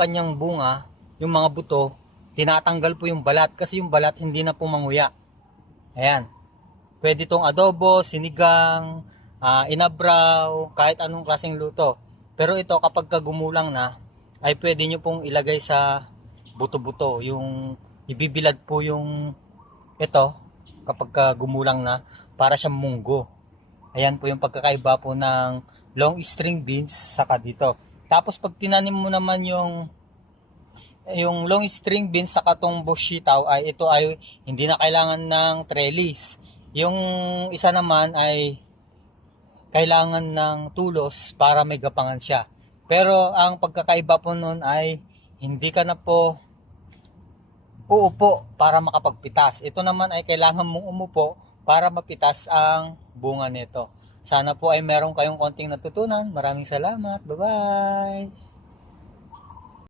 kanyang bunga, yung mga buto, tinatanggal po yung balat kasi yung balat hindi na po manguya. Ayan. Pwede itong adobo, sinigang, inabraw, kahit anong klaseng luto. Pero ito kapag gumulang na, ay pwede nyo pong ilagay sa buto-buto. Yung ibibilad po yung ito kapag gumulang na para siyang munggo. Ayan po yung pagkakaiba po ng long string beans saka dito. Tapos pag tinanim mo naman yung long string beans sa katong bush sitaw ay ito ay hindi na kailangan ng trellis. Yung isa naman ay kailangan ng tulos para may gapangan siya. Pero ang pagkakaiba po nun ay hindi ka na po uupo para makapagpitas. Ito naman ay kailangan mong umupo para mapitas ang bunga nito. Sana po ay meron kayong konting natutunan. Maraming salamat. Bye-bye!